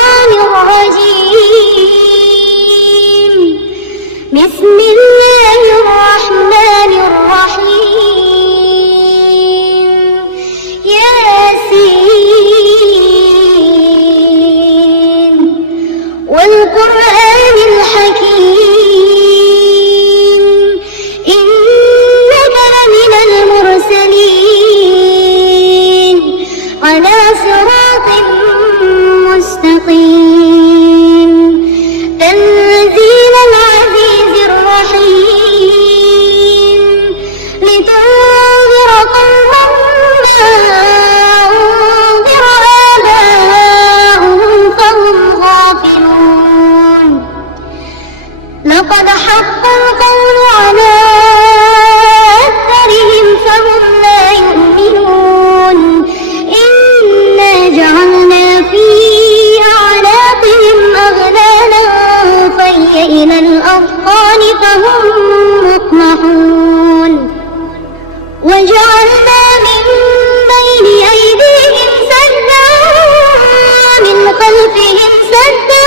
الشيطان الرجيم. بسم الله الرحمن الرحيم. ياسين والقرآن الحكيم إنك لمن المرسلين على صراط مستقيم. تنزيل العزيز الرحيم لتنذر قوما ما أنذر آباؤهم فهم غافلون. لقد حق القول على أكثرهم فهم لا يؤمنون. إنا جعلنا في أعناقهم أغلالا فهي إلى الأذقان فهم مقمحون. وجعلنا من بين أيديهم سدا ومن خلفهم سدا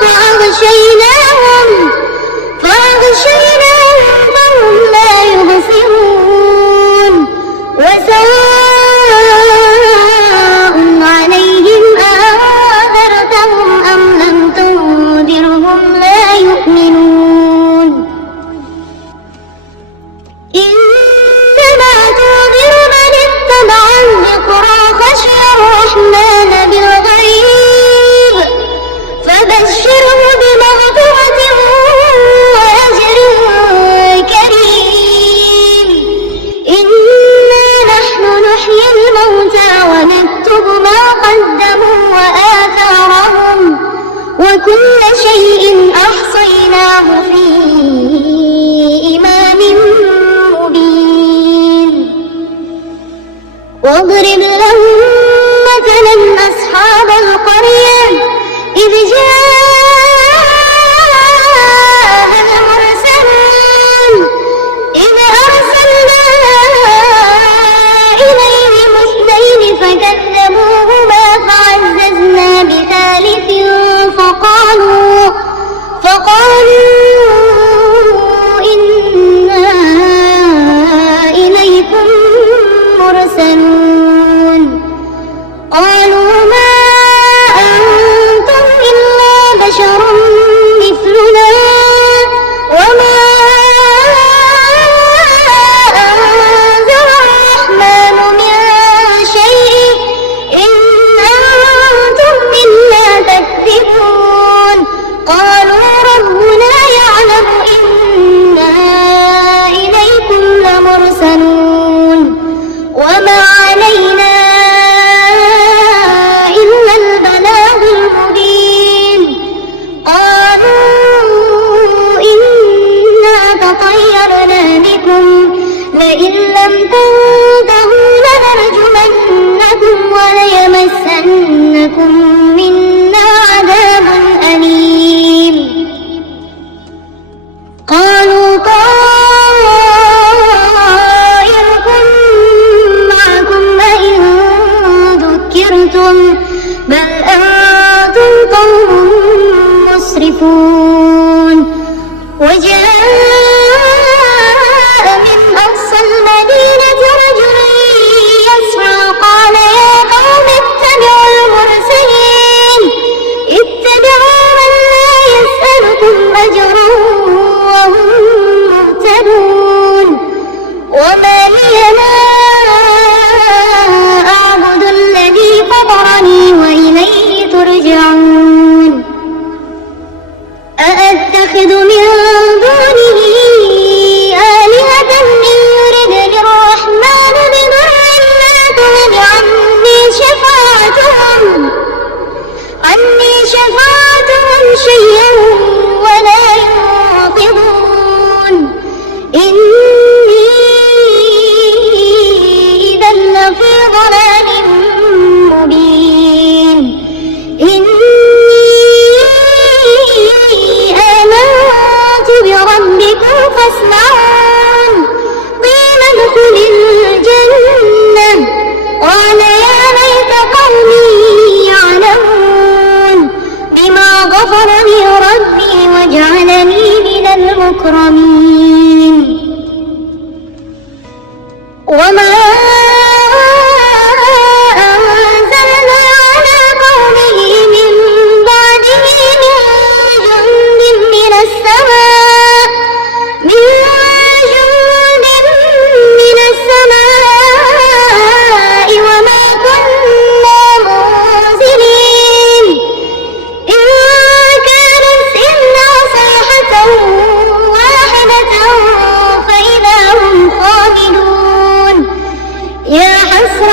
فأغشيناهم فهم لا يبصرون. وسواء عليهم أنذرتهم أم لم تنذرهم لا يؤمنون. إنما تنذر من اتبع الذكر وخشي الرحمن بالغيب فبشره بمغفرة وأجر كريم. إنا نحن نحيي الموتى ونكتب ما قدموا وآثارهم وكل شيء أحصيناه في إمام مبين. واضرب لهم مثلا أصحاب القرية إذ جاءها المرسلون إذ أرسلنا إليهم اثنين فكذبوهما فعززنا بثالث فقالوا إنا إليكم مرسلون. قالوا ما أنتم إلا بشر مثلنا وما أنزل الرحمن من شيء إن أنتم إلا تكذبون. قالوا ربنا يعلم إنا إليكم لمرسلون وما علينا إلا البلاغ المبين. قالوا إنا تطيرنا بكم لئن لم تنتهوا لنرجمنكم وليمسنكم منا عذاب أليم. قالوا طائركم معكم أئن ذكرتم بل أنتم قوم مسرفون. وجاء من أقصى المدينة رجل يسعى قال يا قوم اتبعوا المرسلين اتبعوا من لا يسألكم أجرا وهم مهتدون. وما لي لا أعبد الذي فطرني وإليه ترجعون.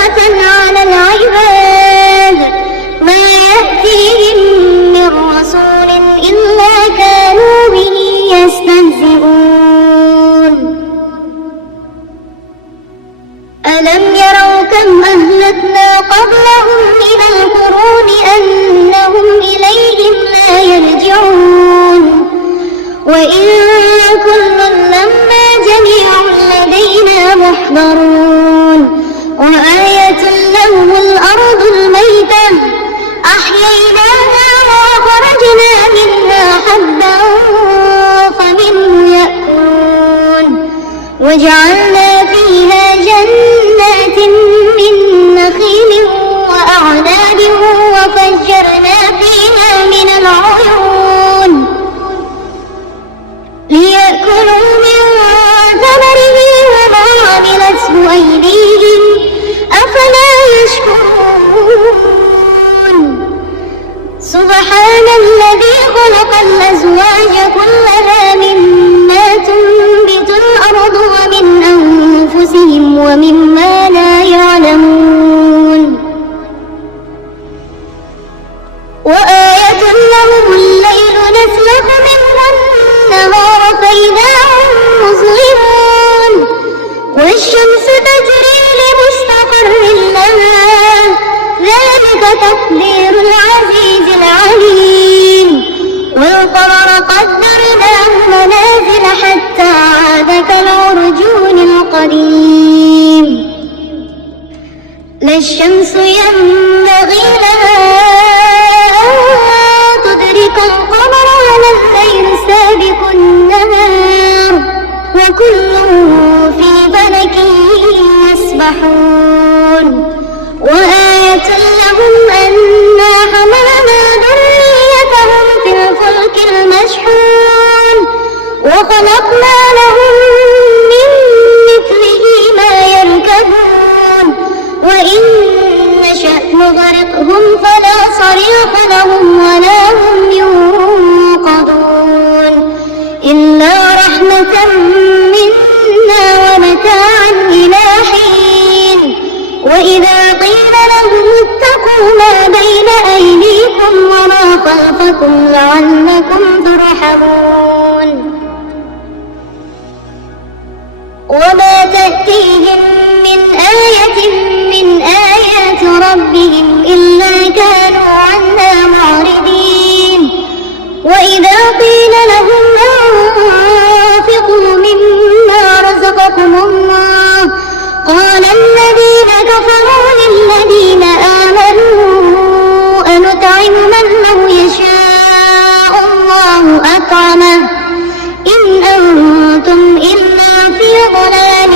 حسرة على العباد ما يأتيهم من رسول إلا كانوا به يستهزئون ألم يروا كم أهلكنا قبلهم من القرون أنهم إليهم لا يرجعون وإن كل لما جميع لدينا محضرون وآية لهم الأرض الميتة أحييناها وأخرجنا منها حبا فمنه يأكلون وجعلنا فيها جنات من نخيل وأعناب وفجرنا فيها من العيون ليأكلوا من ثمره وما عملته أيديهم أفلا يشكرون سبحان الذي خلق الأزواج كلها مما تنبت الأرض ومن أنفسهم ومما لا يعلمون وآية لهم الليل نسلخ منه النهار فإذا هم مظلمون والشمس تجري لمستقر لها ذلك تقدير العزيز العليم والقمر قدرناه منازل حتى عاد كالعرجون القديم لا الشمس ينبغي لها أن تدرك القمر ولا الليل سابق النهار وكل في فلك يسبحون وآية لهم أنا حملنا ذريتهم في الفلك المشحون وخلقنا لهم من مثله ما يركبون وإن نشأ نغرقهم فلا صريخ لهم ولا هم ينقذون إلا رحمة منا ومتاعا إلى حين وإذا قيل لهم اتقوا ما بين أيديكم وما خلفكم لعلكم ترحمون وما تأتيهم من آية من آيات ربهم إلا كانوا عنها معرضين وإذا قيل لهم أنفقوا مما رزقكم الله قال الذين كفروا للذين آمنوا أنطعم من لو يشاء الله أطعمه إن أنتم إلا في ضلال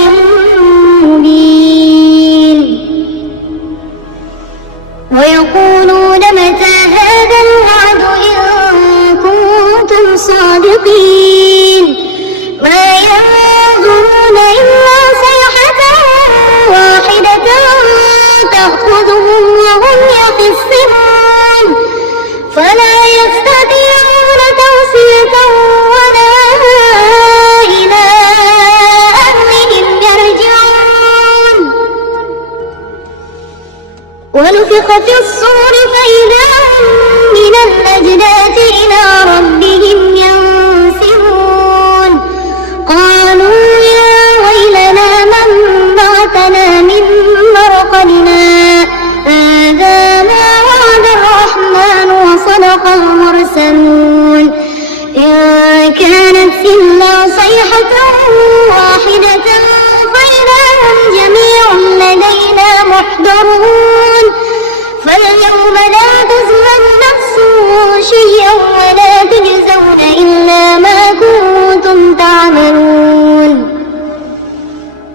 مبين ويقولون متى هذا الوعد إن كنتم صادقين ما ينظرون إلا صيحة واحدة تأخذهم وهم يخصمون فلا يستطيعون توصية ولا إلى أهلهم يرجعون ونفخ في الصور فإذا هم من الأجداث إلى ربهم ينسلون قالوا يا ويلنا من بعثنا من مرقدنا هذا ما وعد الرحمن وصدق المرسلون إن كانت إلا صيحة واحدة فإذا هم جميع لدينا محضرون فاليوم لا تظلم نفس شيئا ولا تجزون إلا ما كنتم تعملون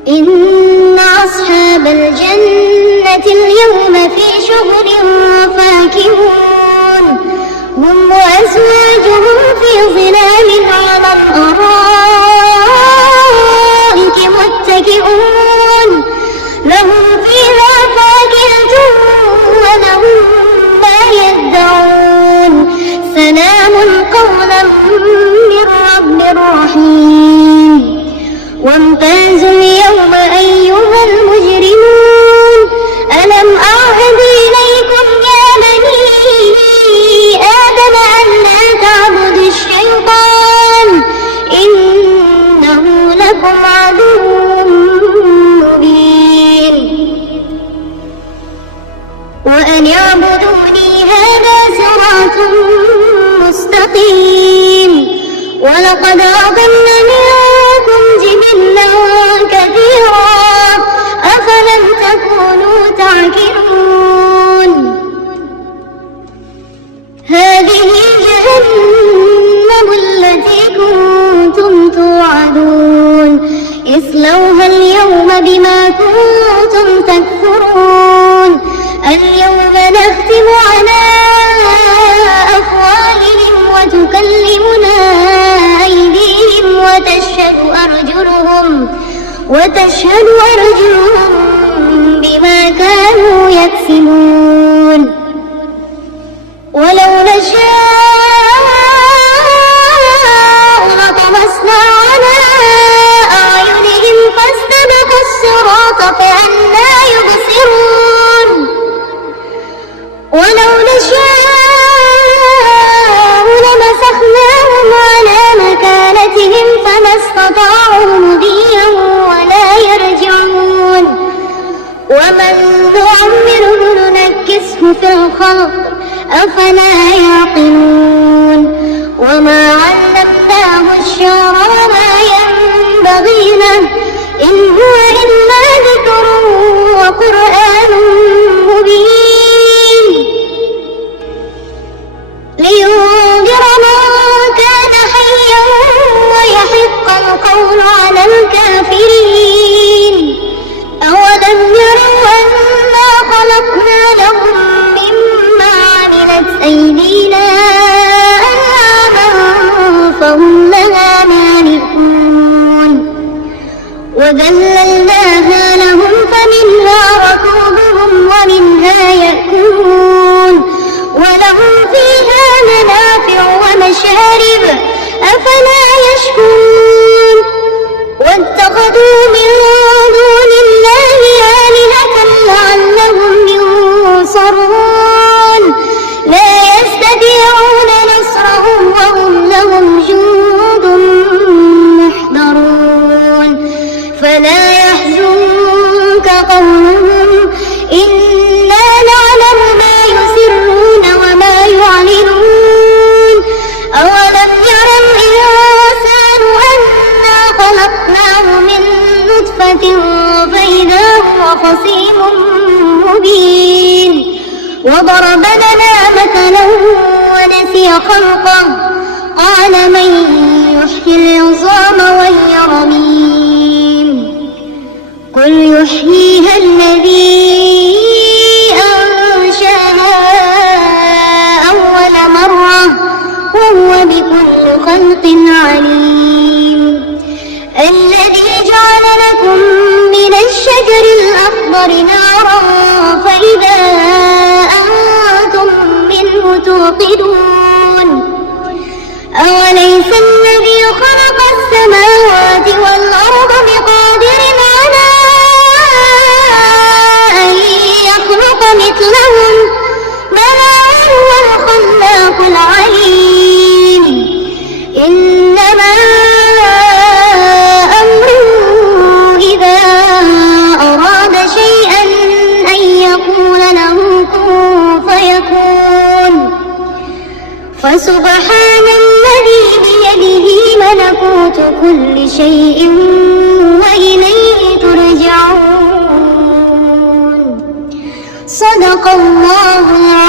إن أصحاب الجنة اليوم في شغل فاكهون هم وأزواجهم في ظلال على الأرائك متكئون لهم فيها فاكهة ولهم ما يدعون سلام قولا من رب رحيم وامتازوا اليوم أيها المجرمون وأن اعبدوني هذا صراط مستقيم ولقد أضل منكم جبلا كثيرا أفلم تكونوا تعقلون هذه جهنم التي كنتم توعدون اصلوها اليوم بما كنتم تكفرون اليوم نختم على أفواههم وتكلمنا أيديهم وتشهد أرجلهم بما كانوا يكسبون ولو نشاء لطمسنا على أعينهم فاستبقوا الصراط فأنى يبصرون ولو نشاء لمسخناهم على مكانتهم فما استطاعوا مضيا ولا يرجعون ومن نعمره ننكسه في الخلق أفلا يعقلون وما علمناه الشعر وما ينبغي له إن هو إلا ذكر وقرآن مبين لينذر من كان حيا ويحق القول على الكافرين أولم يروا أنا خلقنا لهم مما عملت أيدينا أنعاما فهم لها مالكون وذللناها لهم فمنها ركوبهم ومنها يأكلون ولهم فيها منافع ومشارب أفلا يشكرون واتخذوا من دون الله آلهة لعلهم ينصرون لا يستطيعون نصرهم وهم لهم جند محضرون فلا يحزنك قولهم إنا نعلم ما يسرون وما يعلنون أولم ير الإنسان أنا خلقناه من نطفة فإذا هو خصيم مبين وضرب لنا مثلا ونسي خلقه قال من يحيي العظام وهي رميم قل يحييها الذي أنشأها أول مرة وهو بكل خلق عليم الذي جعل لكم من الشجر الأخضر نارا فإذا أنتم منه توقدون أوليس الذي خلق السماوات والأرض بقادر على أن يخلق مثلهم بلى هو الخلاق العليم إنما أمره إذا أراد شيئا أن يقول له كن فيكون فسبحان الذي بيده ملكوت كل شيء وإليه ترجعون صدق الله العظيم.